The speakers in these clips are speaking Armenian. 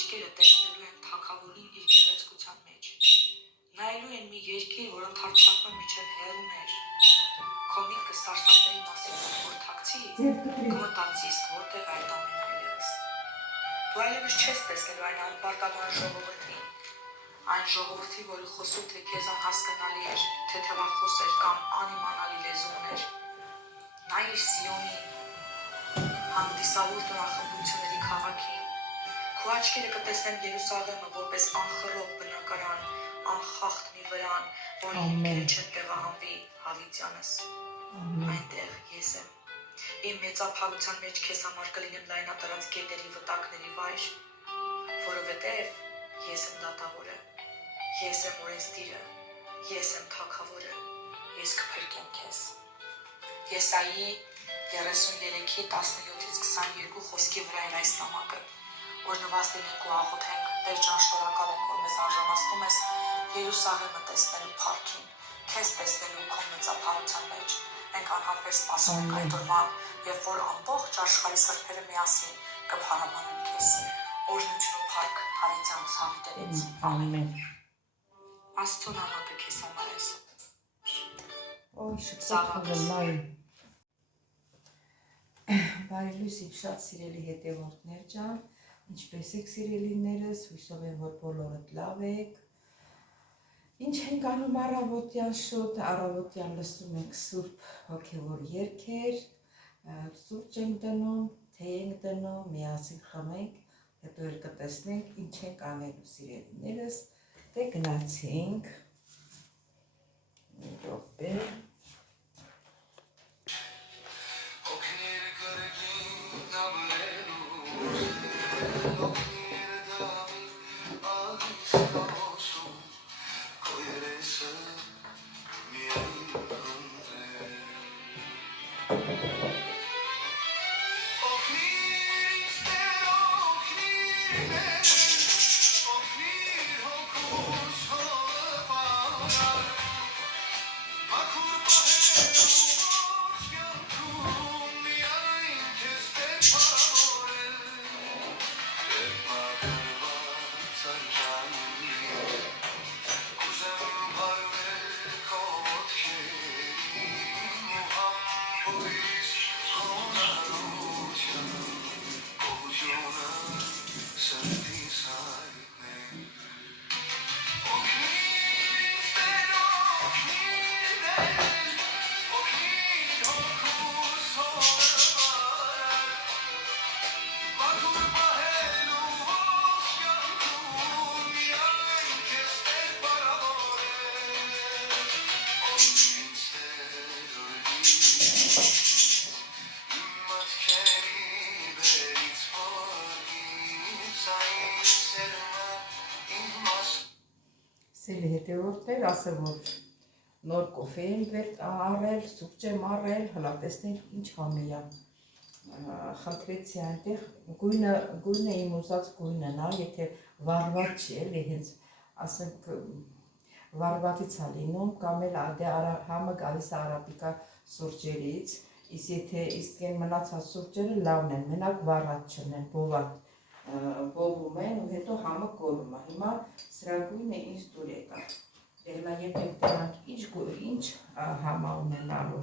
աչքերը տեսնելու են թագավորին իր գեղեցկության մեջ։ Նայելու են մի երկիր, որ ընդհարցակվում միջև հեռուներ։ Քո միտքը սարսափների մասին որ թաքցի, կմտածի իսկ որտեղ այդ ամենը այլևս։ Դու այլևս չես տեսնելու այն անպարտական ժողովրդին, այն ժողովրդի, որի խոսքը քեզ անհասկանալի էր, թեթևախոս էր կամ անիմանալի լեզու ուներ։ Նայիր Սիոնին, հանդիսավոր տոնախմբությունների քաղաքին։ Քո աչքերը կտեսնեն Երուսաղեմը որպես անխռով բնակարան, անխախտ մի վրան, որի ինքերը չեն տեղահանվի հավիտյանս։ Այնտեղ ես եմ։ Իմ մեծափարության մեջ քեզ համար կլինեմ լայնատարած գետերի վտակների վայր, որովհետև ես եմ դատավորը, ես եմ օրենսդիրը, ես եմ թագավորը, ես կփրկեմ քեզ։ Եսայի 33:17-22 խոսքի վրա էր այս նամակը, որ նվազ լինենք ու աղոթենք, Տեր ջան, շնորհակալ ենք, որ մեզ անժամացնում ես Երուսաղեմը տեսնելու փառքին, քեզ տեսնելու քո մեծափարության մեջ։ Մենք անհամբեր սպասում ենք այդ օրվան, երբ որ ամբողջ աշխարհի սրբերը միասին կփառաբանեն քեզ։ Օրհնություն ու փառք հավիտյանս հավիտենից։ Ամեն։ Աստծո նամակը քեզ համար է։ Օй, շփոթվել։ Բարի լույս, իմ շատ սիրելի հետևորդներ ջան, ինչպես եք սիրելիներս, հույսով եմ, որ բոլորդ լավ եք։ Ինչ ենք անում առավոտյան շոտ, առավոտյան լսում ենք սուրբ հոգևոր երգեր, սուրճ ենք դնում, թե ենք դնում, միասին խմենք, հետո էլ կտեսնենք ինչ ենք անելու սիրելիներս, դե գնացինք, մի րոպե։ Սիրելի հետևորդներ, ասեմ, որ նոր կոֆե եմ առել, սուրճ եմ առել, հլա տեսնենք ինչ համի է։ Խնդրեցի այնտեղ գույնը իմ ուզած գույնն է, եթե վարված չի, էլի հենց ասենք վարվածից է լինում, կամ էլ համը գալիս է արաբիկա սուրճերից, իսկ են մնացած սուրճերը լավն են, մենակ վառած չնեն, բովում են ու հետո համը կորում է։ Հիմա սրա գույնը ինձ դուր եկավ։ Դեղնա եկեք դրանք ինչ համա ունենալու։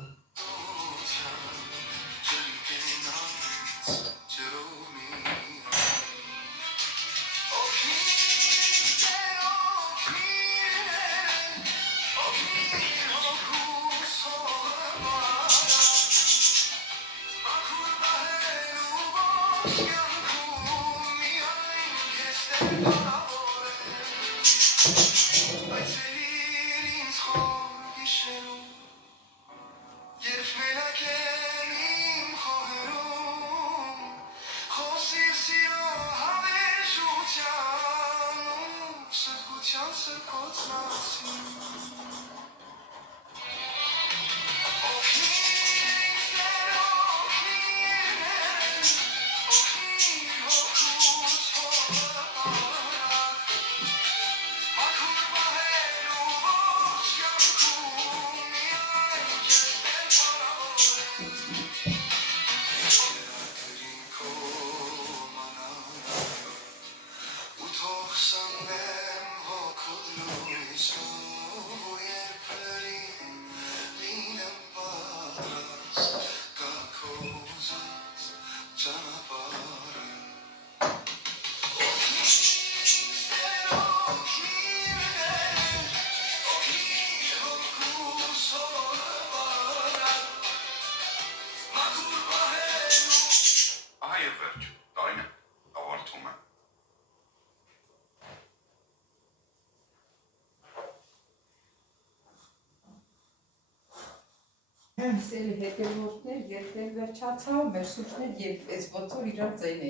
Սելի հետևորդներ երկրել վերջացավ, մեր սուրջներ երկվեց, ոնց որ իրար ձայն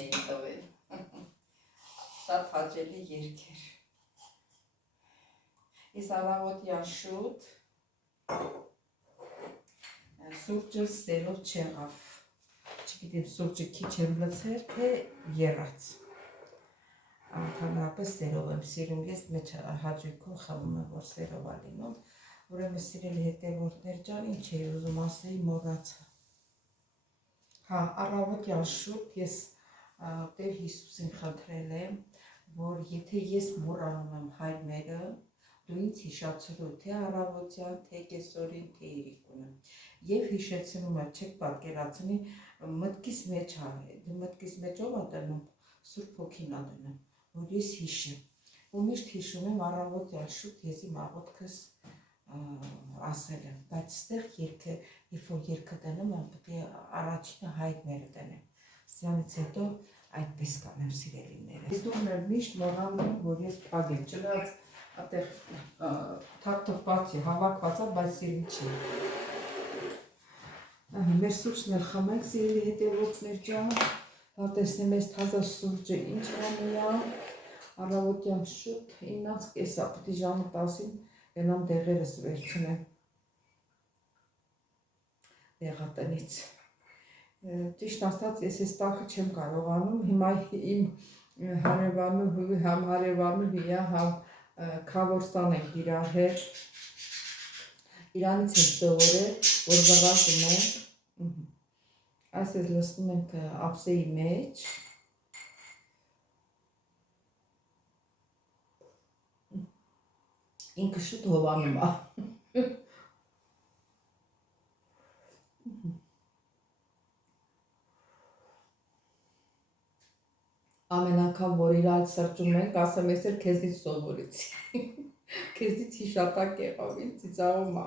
էին տվել։ Շատ հաճելի երգեր։ Ես առավոտյան շուտ սուրջը սերով չեղավ։ Չգիտեմ սուրջը քիչ եմ լցել, թե եռաց։ Ընդհանրապես սերով եմ սիրում, ես մեջ հաճույքով խմում եմ, որ սերով է լինում։ Ուրեմն սիրելի հետևորդներ ջան, ինչ էի ուզում ասեի, մոռացա։ Հա, առավոտյան շուտ ես Տեր Հիսուսին խնդրել եմ, որ եթե ես մոռանում եմ հայրները, դու ինձ հիշացրու թե առավոտյան, թե կեսօրին, թե իրիկունը։ Եվ հիշեցնում եմ, չեք պատկերացնի, մտքիս մեջ է, դու մտքիս մեջ ով է դնում, Սուրբ Հոգին է դնում, որ ես հիշեմ։ Ու միշտ հիշում եմ առավոտյան շուտ ես իմ աղոթքս ասել եմ, բայց ստեղ երգը, երբ որ երգը դնում եմ, պետք է առաջինը հայրները դնեմ։ Սրանից հետո այդպես կանեմ սիրելիները։ Ես դուրն եմ միշտ մոռանում եմ, որ ես փակ եմ, չնայած այդտեղ թափթփված է, հավաքված է, բայց սիրում չի։ Մեր սուրճն էլ խմենք, սիրելի հետևորդներ ջան, դա տեսնեմ այս թազա սուրճը ինչ անիա, առավոտյան շուտ 9:30 պետք է ժամը 10-ին գնամ դեղերս վերցնեմ դեղատնից։ Ճիշտ ասած, ես այս տակը չեմ կարողանում, հիմա իմ հարևանուհի, համ հարևանուհիա, համ քավորստան ենք իրար հետ, իրանից եմ սովորել, որ վռազում ենք, այսպես լցնում ենք ափսեի մեջ, ինքը շուտ հովանում է։ Ամեն անգամ, որ իրար սրճում ենք, ասեմ, ես էլ քեզնից սովորեցի, քեզնից հիշատակ եղավ, ինձ ծիծաղում է։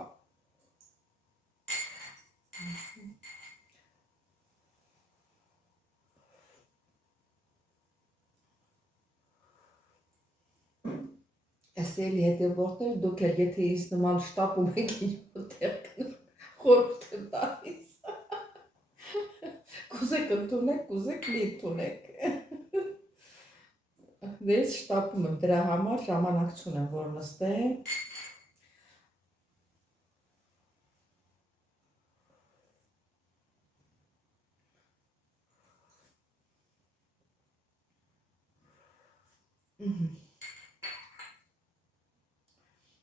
Սիրելի հետևորդներ, դուք էլ եթե ինձ նման շտապում եք ինչ-որ խորհուրդ եմ տալիս։ Կուզեք ընդունեք, կուզեք մի ընդունեք։ Ես շտապում եմ, դրա համար ժամանակ չունեմ, որ նստեմ։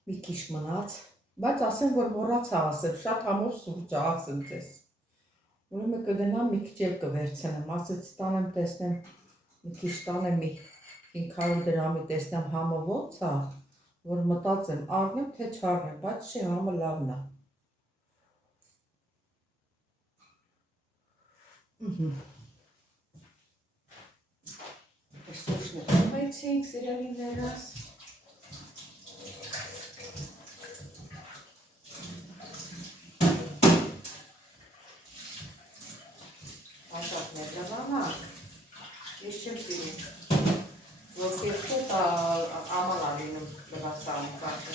Մի քիչ մնաց, բայց ասեմ, որ մոռացա ասեմ, շատ համով սուրճ է ասեմ ձեզ։ Ուրեմն կգնամ մի քիչ էլ կվերցնեմ, ասեցի տանեմ տեսնեմ, մի քիչ տանեմ մի 500 դրամի տեսնեմ համը ոնց է, որ մտածեմ առնեմ թե չառնեմ, բայց չի համը լավն է։ Սուրճն խմեցինք, սիրելիներս։ Աշատներ լավանակ, ես չեմ սիրում, որ կերքոտ աման ալինում լվասանում կարկը։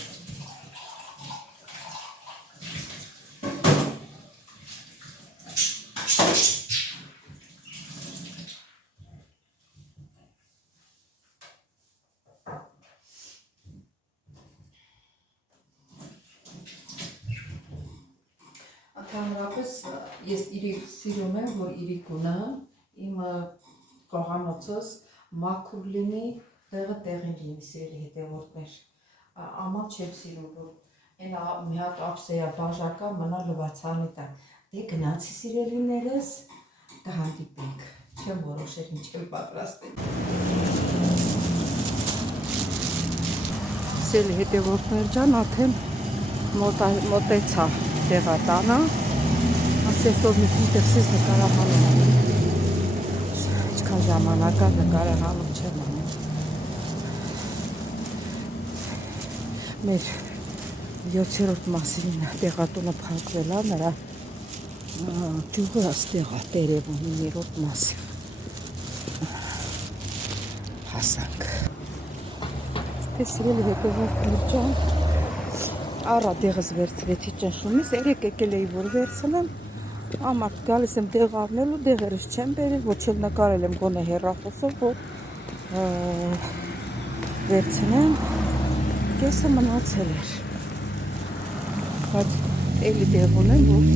Ընդհանրապես ես իրիկ սիրում եմ, որ իրիկունը իմ կողանոցս մաքուր լինի, տեղը տեղին լինի, սիրելի հետևորդներ։ Աման չեմ սիրում, որ այն մի հատ ափսեա բաժակա մնա լվացանի տակ։ Դե գնացի սիրելիներս, կհանդիպենք, չեմ որոշել ինչ եմ պատրաստել։ Սիրելի հետևորդներ ջան, արդեն մոտեցա տեղատանը, ասես որ մի քիչ դրսից նկարահանում եմ, ինչքան ժամանակա նկարահանում չեմ անում։ Մեր 7-րդ մասին տեղատունը փակվել է, նրա ճյուղը աստեղ է տերևում 9-րդ մասը։ Հասանք։ Թե սիրելի հետևորդներ ջան, Արա դեղս վերցրեցի ճնշումից, երեք եկել էի որ վերցնեմ, ամարդ գալիս եմ դեղ առնելու, դեղերս չեմ բերել, ոչ էլ նկարել եմ գոնե հեռախոսով, որ վերցնեմ, կեսը մնացել էր, բայց էլի դեղ ունեմ, որ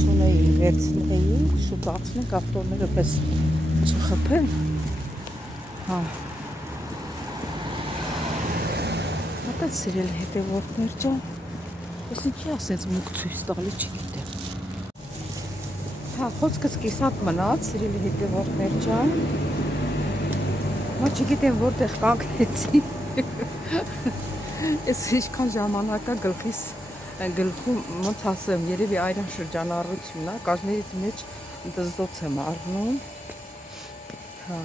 շունեի, վերցնեի, շուտացնենք, ավտորները պես չխփեն, հա, Հատած սիրել հետևորդներ ջան, ես ինչի ասենց մուկ ցույց տալի չգիտեմ։ Հա, խոսքս կիսատ մնաց, սիրելի հետևորդներ ջան։ Մա չգիտեմ որտեղ կանգնեցի։ Ես ինչքան ժամանակա գլխում ոնց ասեմ, երևի այրան շրջանառությունն է, կազմերից մեջ դզդոց եմ առնում։ Հա,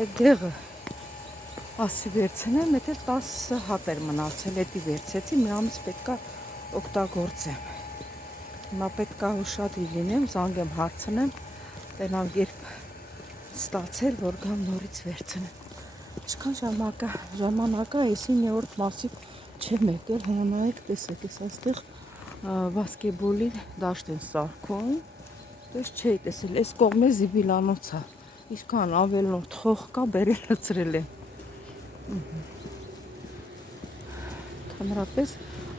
այդ դեղը ասի վերցնեմ, եթե 10 հատ էր մնացել, էդի վերցեցի, մի ամիս պետքա օգտագործեմ։ Հիմա պետքա ուշադիր լինեմ, զանգեմ հարցնեմ, տենամ երբ ստացել, որ գամ նորից վերցնեմ։ Ինչքան ժամանակա էս 9-րդ մասի չեմ եկել, հոնայեք տեսեք, ես այստեղ բասկետբոլի դաշտ են սարքում, դες չէի տեսել, այս կողմը զիբիլանոց է, իսկան ավելնորդ խող կա, բերել լցրել եմ։ Թանրապես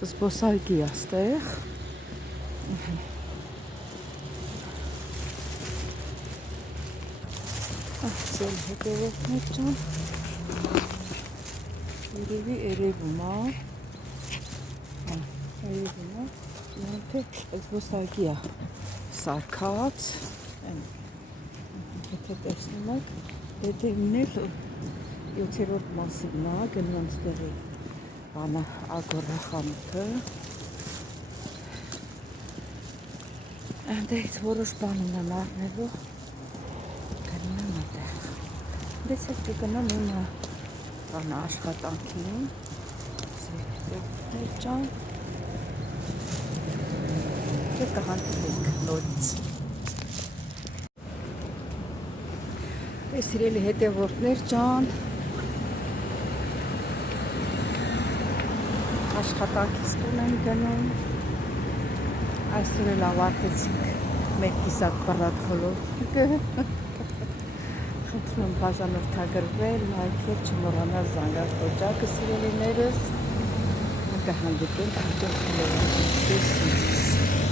զբոսայգի է ստեղ։ Ասել հետևորդներ ջան, երևի երևում է, թե զբոսայգի է սարքած, եթե տեսնում եք, հետևն էլ 7-րդ մասինն է, գնում ստեղի բանը ագորը խանութը, այնտեղից որոշ բան ունեմ առնելու, գնում եմ այդեղ, դες էլ կգնամ իմ բանը աշխատանքին, սիրտեր ջան, και կհանդիպենք նորից։ Սիրելի հետևորդներ ջան, աշխատանքից տուն եմ գնում, այսօր էլ ավարտեցինք մեր կիսատ պարատ խոլորտիկը, խնդրում եմ բաժանորդագրվել, լայքել, չմոռանալ զանգալ կոճակը սիրելիներս, կհանդիպենք հաջորդ վիդեոյում։